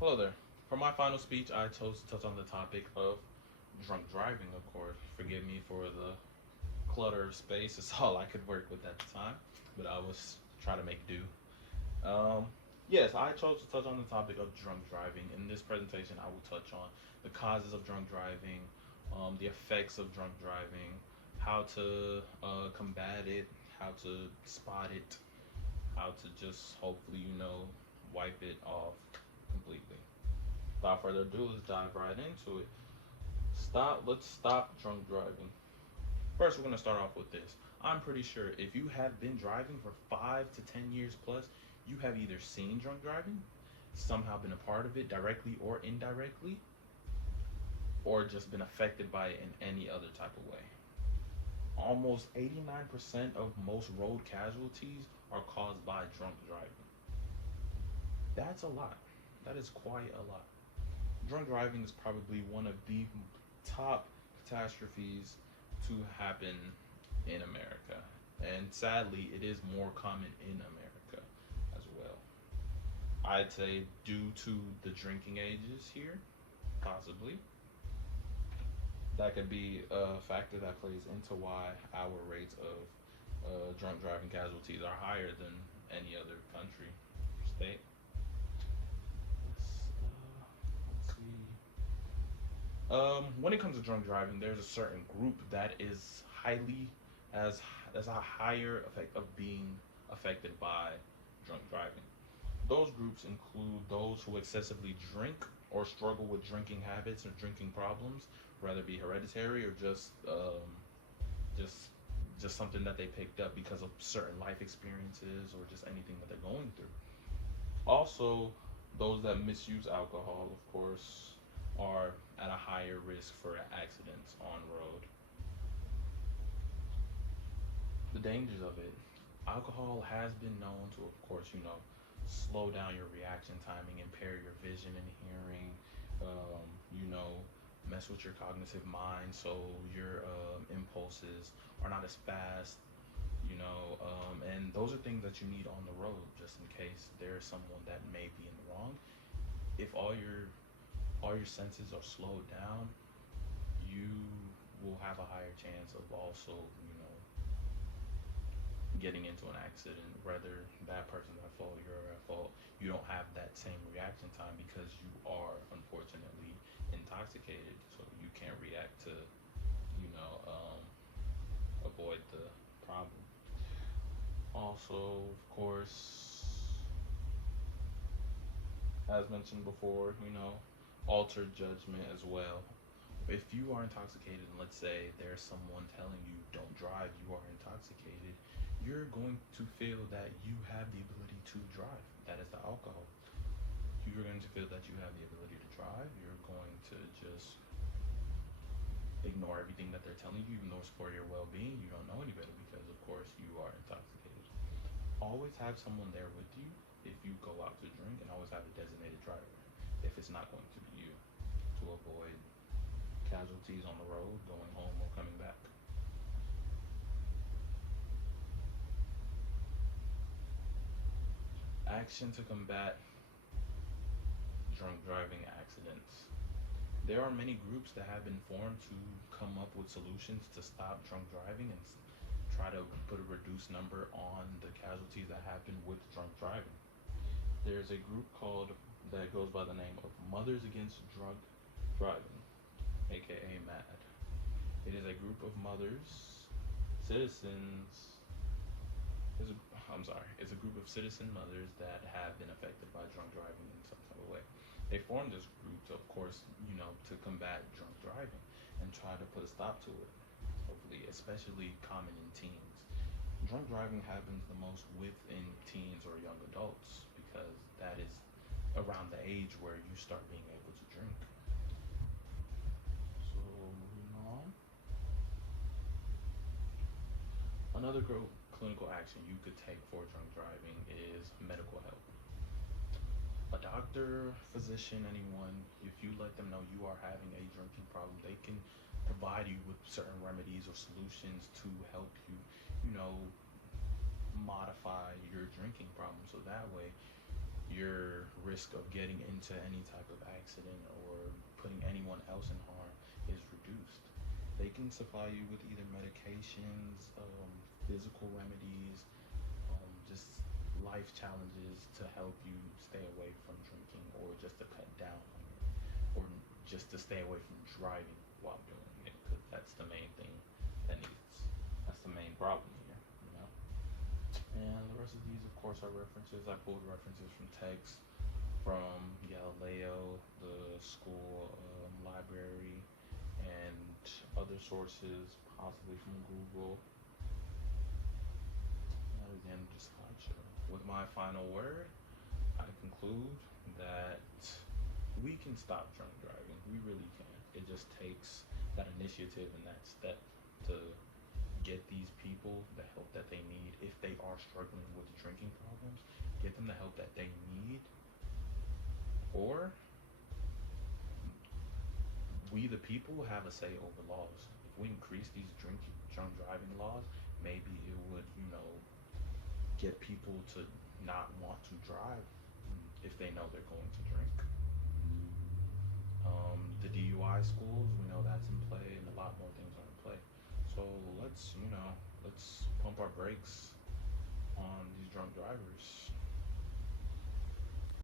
Hello there. For my final speech, I chose to touch on the topic of drunk driving, of course. Forgive me for the clutter of space. It's all I could work with at the time, but I was trying to make do. Um, yes, I chose to touch on the topic of drunk driving. In this presentation, I will touch on the causes of drunk driving, the effects of drunk driving, how to combat it, how to spot it, how to just hopefully, wipe it off completely. Without further ado, let's dive right into it. Let's stop drunk driving. First, we're going to start off with this. I'm pretty sure if you have been driving for 5 to 10 years plus, you have either seen drunk driving, somehow been a part of it directly or indirectly, or just been affected by it in any other type of way. Almost 89% of most road casualties are caused by drunk driving. That's a lot. That is quite a lot. Drunk driving is probably one of the top catastrophes to happen in America. And sadly, it is more common in America as well. I'd say due to the drinking ages here, possibly. That could be a factor that plays into why our rates of drunk driving casualties are higher than any other country, state. Let's see. When it comes to drunk driving, there's a certain group that is highly as as a higher effect of being affected by drunk driving. Those groups include those who excessively drink or struggle with drinking habits or drinking problems, whether it be hereditary or just just something that they picked up because of certain life experiences or just anything that they're going through. Also, those that misuse alcohol, of course, are at a higher risk for accidents on road. The dangers of it. Alcohol has been known to, of course, slow down your reaction timing, impair your vision and hearing, um, you know, mess with your cognitive mind so your impulses are not as fast, and those are things that you need on the road just in case there's someone that may be in the wrong. If all your senses are slowed down, you will have a higher chance of also, getting into an accident, whether that person's at fault, you're at fault. You don't have that same reaction time because you are unfortunately intoxicated, so you can't react to, avoid the problem. Also, of course, as mentioned before, altered judgment as well. If you are intoxicated, and let's say there's someone telling you don't drive, you are intoxicated, you're going to feel that you have the ability to drive. That is the alcohol. You're going to feel that you have the ability to drive. You're going to just ignore everything that they're telling you, even though it's for your well being. You don't know any better because, of course, you are intoxicated. Always have someone there with you if you go out to drink, and always have a designated driver if it's not going to be you to avoid casualties on the road going home or coming back. Action to combat drunk driving accidents. There are many groups that have been formed to come up with solutions to stop drunk driving and try to put a reduced number on the casualties that happen with drunk driving. There's a group called that goes by the name of Mothers Against Drunk Driving, aka MAD. It is a group of mothers, citizens. Is a, I'm sorry. It's a group of citizen mothers that have been affected by drunk driving in some type of way. They formed this group to, of course, to combat drunk driving and try to put a stop to it. Hopefully, especially common in teens. Drunk driving happens the most within teens or young adults because that is around the age where you start being able to drink. So moving on. Another clinical action you could take for drunk driving is medical help. A doctor, physician, anyone, if you let them know you are having a drinking problem, they can provide you with certain remedies or solutions to help you, modify your drinking problem. So that way, your risk of getting into any type of accident or putting anyone else in harm is reduced. They can supply you with either medications, physical remedies, just life challenges to help you stay away from drinking or just to cut down on it or just to stay away from driving while doing it because that's the main thing that's the main problem here, you know. And the rest of these, of course, are references. I pulled references from texts from Galileo, the school library, and other sources, possibly from Google. And again, the slideshow. With my final word, I conclude that we can stop drunk driving. We really can. It just takes that initiative and that step to get these people the help that they need if they are struggling with drinking problems. Get them the help that they need, or we the people have a say over laws. If we increase these drunk driving laws, maybe it would, get people to not want to drive if they know they're going to drink. The DUI schools, we know that's in play, and a lot more things are in play. So let's pump our brakes on these drunk drivers.